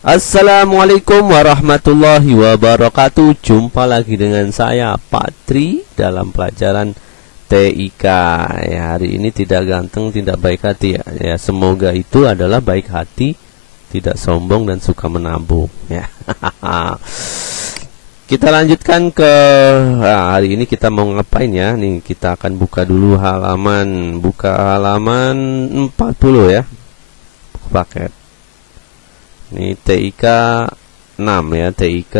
Assalamualaikum warahmatullahi wabarakatuh. Jumpa lagi dengan saya Patri dalam pelajaran TIK. Ya, hari ini tidak ganteng, tidak baik hati ya. Ya, semoga itu adalah baik hati, tidak sombong dan suka menabung ya. Kita lanjutkan ke hari ini kita mau ngapain ya? Nih, kita akan buka dulu halaman 40 ya. Buku paket. Ini TIK 6 ya, TIK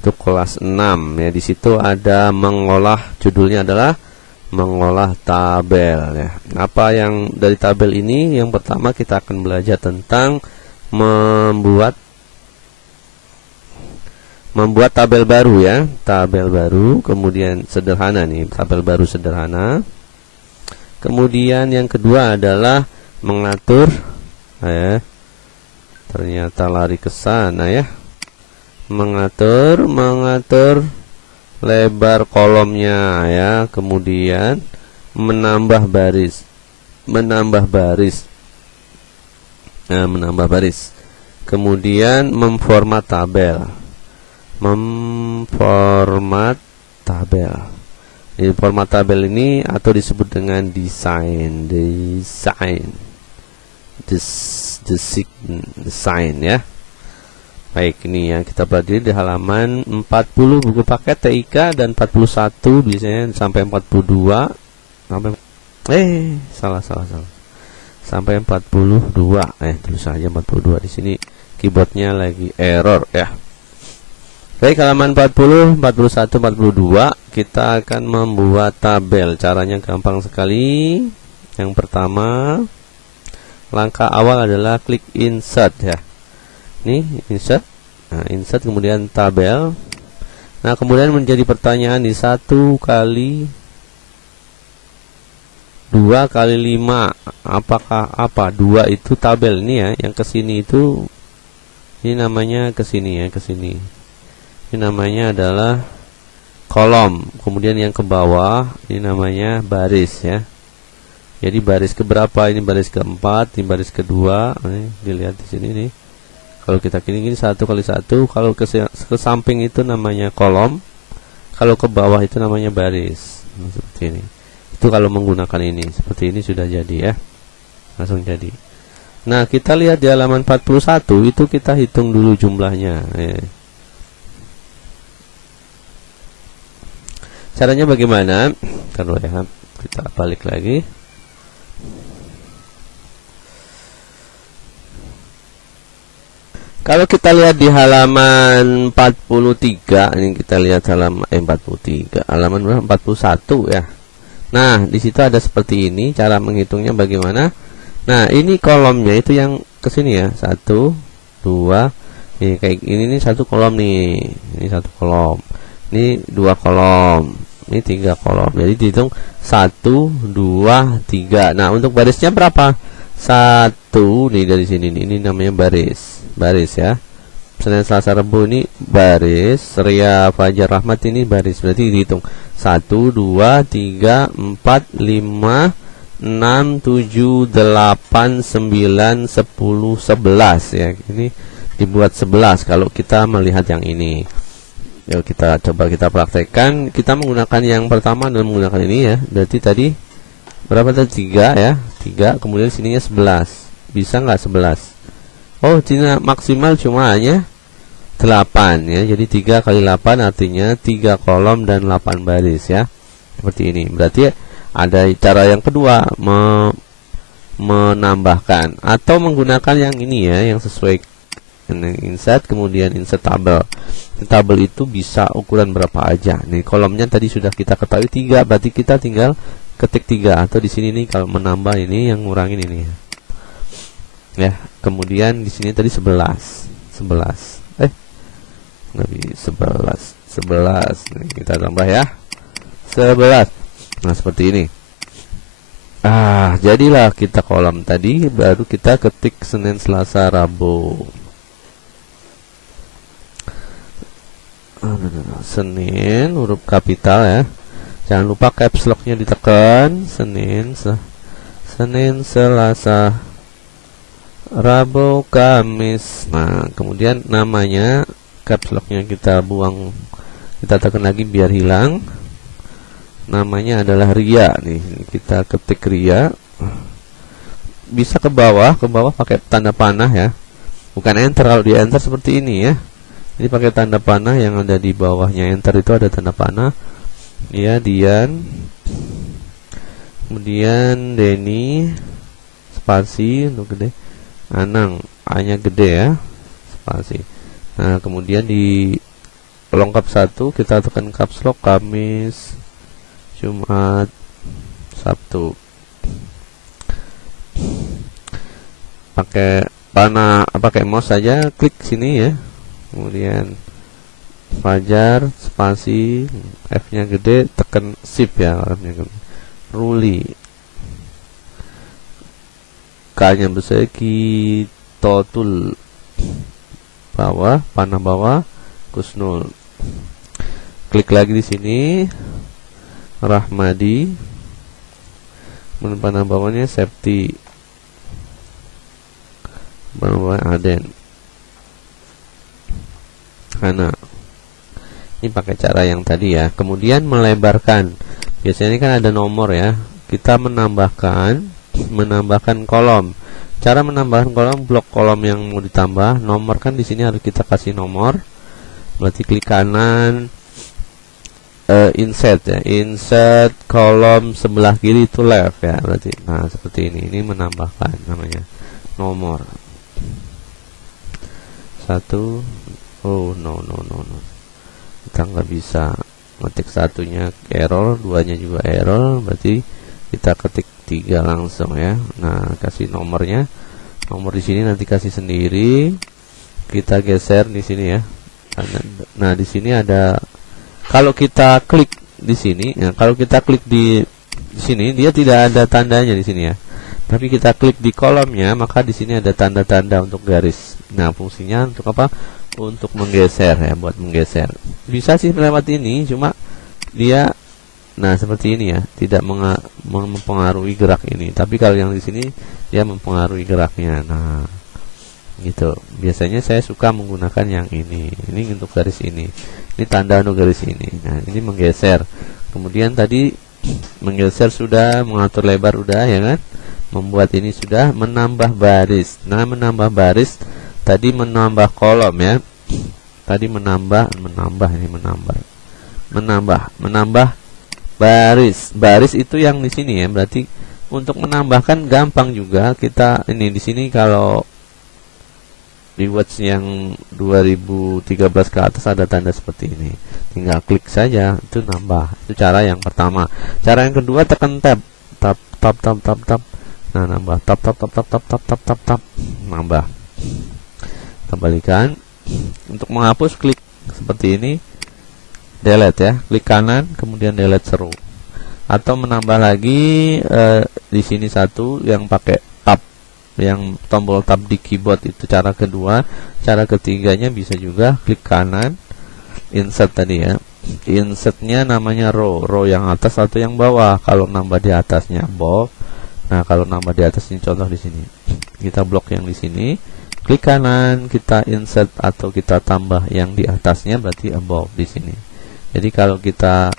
untuk kelas 6 ya. Di situ ada mengolah, judulnya adalah mengolah tabel ya. Apa yang dari tabel ini? Yang pertama kita akan belajar tentang membuat tabel baru ya, tabel baru. Kemudian sederhana nih, tabel baru sederhana. Kemudian yang kedua adalah mengatur ya. Ternyata lari ke sana ya. Mengatur lebar kolomnya ya. Kemudian menambah baris. Nah, menambah baris. Kemudian memformat tabel. Ini format tabel ini atau disebut dengan desain ya. Baik, ini ya kita pelajari di halaman 40 buku paket TIK dan 41 biasanya sampai 42 salah sampai 42 tulis saja 42 di sini, keyboardnya lagi error ya. Baik, halaman 40, 41, 42 kita akan membuat tabel. Caranya gampang sekali. Yang pertama, langkah awal adalah klik insert ya. Nih, insert. Nah, insert kemudian tabel. Nah, kemudian menjadi pertanyaan di 1 kali 2 kali 5. Apakah 2 itu tabel ini ya, yang kesini itu ini namanya kesini ya, kesini. Ini namanya adalah kolom. Kemudian yang ke bawah ini namanya baris ya. Jadi baris keberapa? Ini baris keempat, ini baris kedua. Nih, dilihat di sini nih. Kalau kita gini 1 kali 1, kalau ke samping itu namanya kolom, kalau ke bawah itu namanya baris. Nah, seperti ini. Itu kalau menggunakan ini. Seperti ini sudah jadi ya. Langsung jadi. Nah, kita lihat di halaman 41 itu kita hitung dulu jumlahnya. Caranya bagaimana? Kalau ya, kita balik lagi. Kalau kita lihat di halaman 43, ini kita lihat halaman 43, halaman 41 ya. Nah, di situ ada seperti ini, cara menghitungnya bagaimana? Nah, ini kolomnya itu yang ke sini ya. 1 2 nih, kayak ini nih, satu kolom nih. Ini satu kolom. Ini 2 kolom. Ini 3 kolom. Jadi dihitung 1 2 3. Nah, untuk barisnya berapa? 1 nih dari sini nih. Ini namanya baris ya. Senin Selasa Rabu ini baris. Ria Fajar Rahmat ini baris. Berarti dihitung 1 2 3 4 5 6 7 8 9 10 11 ya. Ini dibuat 11 kalau kita melihat yang ini. Yuk kita coba kita praktekkan. Kita menggunakan yang pertama dan menggunakan ini ya. Berarti tadi berapa tadi? 3 ya. 3, kemudian sininya 11. Bisa nggak 11? Oh, Cina maksimal cuma hanya 8 ya. Jadi 3 kali 8 artinya 3 kolom dan 8 baris ya. Seperti ini. Berarti ada cara yang kedua, menambahkan atau menggunakan yang ini ya, yang sesuai insert, kemudian insert tabel. Tabel itu bisa ukuran berapa aja. Nih, kolomnya tadi sudah kita ketahui 3, berarti kita tinggal ketik 3 atau di sini nih kalau menambah ini yang ngurangin ini. Ya, kemudian di sini tadi 11. Lebih 11. Nih, kita tambah ya. 11. Nah, seperti ini. Jadilah kita kolom tadi, baru kita ketik Senin Selasa Rabu. Senin huruf kapital ya. Jangan lupa caps lock-nya ditekan. Senin, Selasa, Rabu, Kamis. Nah, kemudian namanya caps locknya kita buang, kita tekan lagi biar hilang. Namanya adalah Ria nih. Kita ketik Ria. Bisa ke bawah pakai tanda panah ya. Bukan enter, kalau di enter seperti ini ya. Ini pakai tanda panah, yang ada di bawahnya enter itu ada tanda panah. Ya, Dian. Kemudian Denny, spasi untuk gede. Anang, A-nya gede ya, spasi. Nah, kemudian di lengkap satu kita tekan caps lock, Kamis, Jumat, Sabtu. Pakai panah, pakai mouse saja, klik sini ya. Kemudian Fajar, spasi, F-nya gede, tekan shift ya, F-nya gede. Ruli, K-nya besar, Totul, bawah, panah bawah, Kusnul. Klik lagi di sini, Rahmadi, kemudian panah bawahnya Septi, panah bawah Aden, Hana. Ini pakai cara yang tadi ya. Kemudian melebarkan. Biasanya ini kan ada nomor ya. Kita menambahkan kolom. Cara menambahkan kolom, blok kolom yang mau ditambah, nomor kan di sini harus kita kasih nomor. Berarti klik kanan, insert ya. Insert kolom sebelah kiri itu left ya. Berarti nah seperti ini. Ini menambahkan namanya nomor. Satu. Oh no. Kita nggak bisa ngetik satunya error, duanya juga error, berarti kita ketik 3 langsung ya. Nah, kasih nomornya, nomor di sini nanti kasih sendiri, kita geser di sini ya. Nah, di sini ada, kalau kita klik di sini, ya, kalau kita klik di sini dia tidak ada tandanya di sini ya. Tapi kita klik di kolomnya, maka di sini ada tanda-tanda untuk garis. Nah, fungsinya untuk apa? Untuk menggeser ya, buat menggeser. Bisa sih lewat ini, cuma dia nah seperti ini ya, tidak mempengaruhi gerak ini. Tapi kalau yang di sini dia mempengaruhi geraknya. Nah, gitu. Biasanya saya suka menggunakan yang ini. Ini untuk garis ini. Ini tanda untuk garis ini. Nah, ini menggeser. Kemudian tadi menggeser sudah, mengatur lebar udah ya kan? Membuat ini sudah, menambah baris. Nah, menambah baris tadi menambah kolom ya. Tadi menambah baris. Baris itu yang di sini ya. Berarti untuk menambahkan gampang juga. Kita ini di sini kalau di Watch yang 2013 ke atas ada tanda seperti ini. Tinggal klik saja, itu nambah. Itu cara yang pertama. Cara yang kedua tekan tab. Tab. Nah, nambah tab. Nambah. Kembalikan. Untuk menghapus klik seperti ini, delete ya, klik kanan kemudian delete seru. Atau menambah lagi di sini satu yang pakai tab, yang tombol tab di keyboard, itu cara kedua. Cara ketiganya bisa juga klik kanan, insert tadi ya. Insertnya namanya row yang atas atau yang bawah. Kalau nambah di atasnya above. Nah, kalau nambah di atas ini contoh di sini. Kita blok yang di sini. Klik kanan, kita insert atau kita tambah yang di atasnya, berarti above di sini. Jadi kalau kita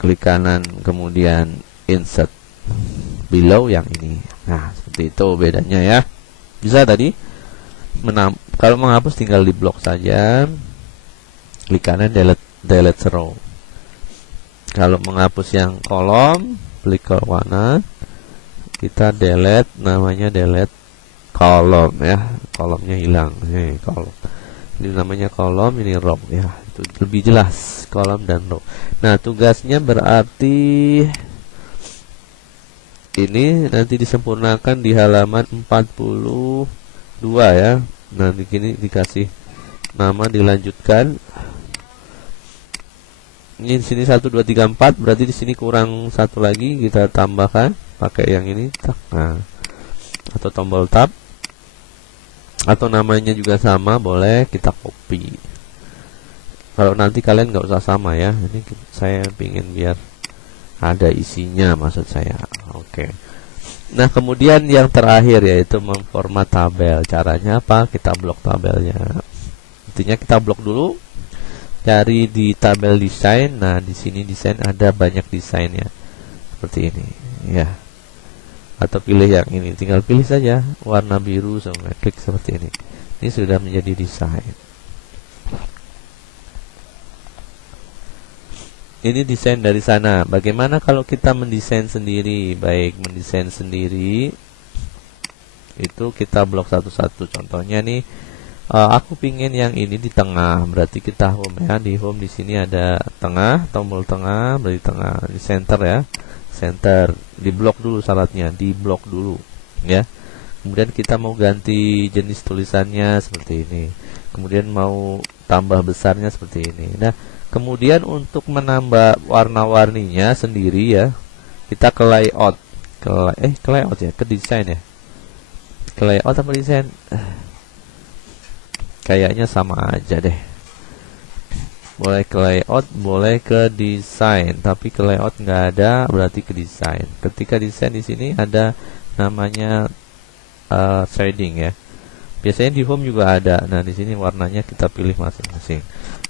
klik kanan kemudian insert below yang ini. Nah, seperti itu bedanya ya. Bisa tadi kalau menghapus tinggal di blok saja. Klik kanan delete row. Kalau menghapus yang kolom, klik ke kanan, kita delete, namanya delete kolom ya, kolomnya hilang. Kolom ini namanya kolom, ini row ya, itu lebih jelas kolom dan row. Nah, tugasnya berarti ini nanti disempurnakan di halaman 42 ya. Nah, di sini dikasih nama, dilanjutkan. Ini di sini 1 2 3 4, berarti di sini kurang satu lagi, kita tambahkan pakai yang ini. Nah, atau tombol tab, atau namanya juga sama, boleh kita copy. Kalau nanti kalian nggak usah sama ya, ini saya pingin biar ada isinya, maksud saya. Oke. Nah, kemudian yang terakhir yaitu memformat tabel. Caranya apa? Kita blok tabelnya. Intinya kita blok dulu, cari di tabel desain. Nah, di sini desain ada banyak desainnya. Seperti ini, ya. Atau pilih yang ini, tinggal pilih saja warna biru sama klik seperti ini. Ini sudah menjadi desain. Ini desain dari sana. Bagaimana kalau kita mendesain sendiri? Baik, mendesain sendiri itu kita blok satu-satu. Contohnya nih, aku pingin yang ini di tengah, berarti kita home ya. Di home di sini ada tengah, tombol tengah, berarti tengah. Di center ya, center. Di blok dulu syaratnya, di blok dulu ya. Kemudian kita mau ganti jenis tulisannya seperti ini. Kemudian mau tambah besarnya seperti ini. Nah, kemudian untuk menambah warna-warninya sendiri ya, kita ke layout. Ke layout ya, ke desain ya. Ke layout apa desain? Kayaknya sama aja deh. Boleh ke layout, boleh ke desain, tapi ke layout nggak ada, berarti ke desain. Ketika desain di sini ada namanya shading ya. Biasanya di home juga ada. Nah, di sini warnanya kita pilih masing-masing.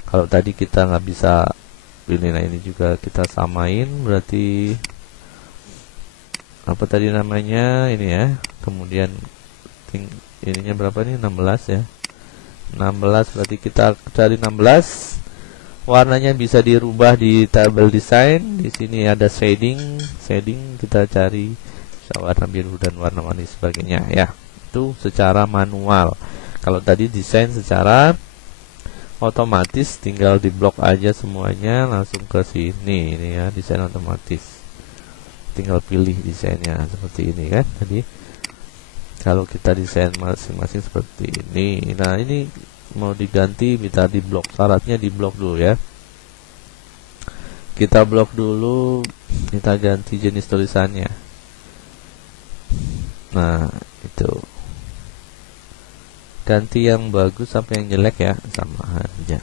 Kalau tadi kita nggak bisa pilih, nah ini juga kita samain, berarti apa tadi namanya ini ya. Kemudian ininya berapa nih? 16 ya. 16 berarti kita cari 16. Warnanya bisa dirubah di tabel desain. Di sini ada shading, kita cari bisa warna biru dan warna-warni sebagainya ya. Itu secara manual. Kalau tadi desain secara otomatis, tinggal diblok aja semuanya langsung ke sini. Ini ya, desain otomatis. Tinggal pilih desainnya seperti ini kan. Jadi kalau kita desain masing-masing seperti ini. Nah, ini mau diganti bisa diblok. Syaratnya diblok dulu ya. Kita blok dulu, kita ganti jenis tulisannya. Nah, itu. Ganti yang bagus sampai yang jelek ya, sama aja.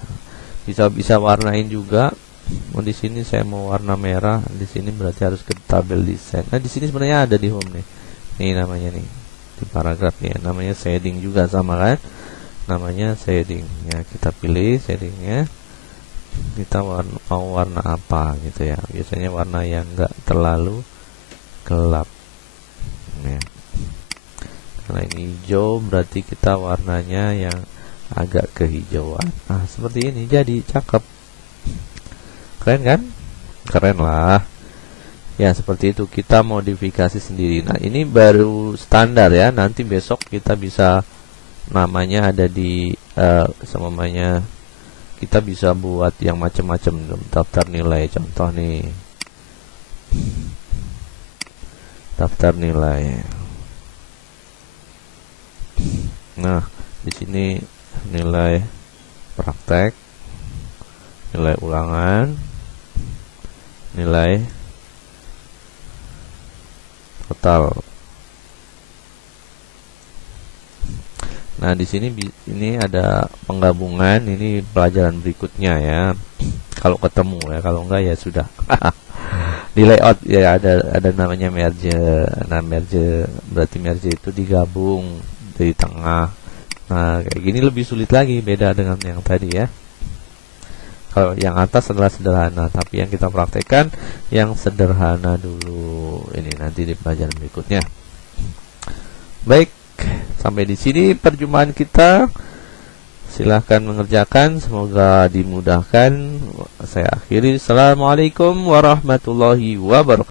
Bisa warnain juga. Di sini saya mau warna merah, di sini berarti harus ke tabel desain. Nah, di sini sebenarnya ada di home nih. Ini namanya nih, di paragraf nih, namanya shading juga sama kan? Namanya shading. Ya, kita pilih shadingnya. Kita mau warna apa gitu ya. Biasanya warna yang enggak terlalu gelap. Ya. Karena ini hijau, berarti kita warnanya yang agak kehijauan. Nah, seperti ini jadi cakep. Keren kan? Keren lah. Ya, seperti itu kita modifikasi sendiri. Nah, ini baru standar ya. Nanti besok kita bisa namanya ada di semuanya. Kita bisa buat yang macam-macam, daftar nilai. Contoh nih, daftar nilai. Nah, di sini nilai praktek, nilai ulangan, nilai total. Nah, di sini ini ada penggabungan, ini pelajaran berikutnya ya. Kalau ketemu ya, kalau enggak ya sudah. Di layout ya ada namanya merge. Nah, merge berarti merge itu digabung di tengah. Nah, kayak gini lebih sulit lagi, beda dengan yang tadi ya. Kalau yang atas adalah sederhana, tapi yang kita praktekkan yang sederhana dulu. Ini nanti di pelajaran berikutnya. Baik, sampai di sini perjumpaan kita. Silahkan mengerjakan, semoga dimudahkan. Saya akhiri. Assalamualaikum warahmatullahi wabarakatuh.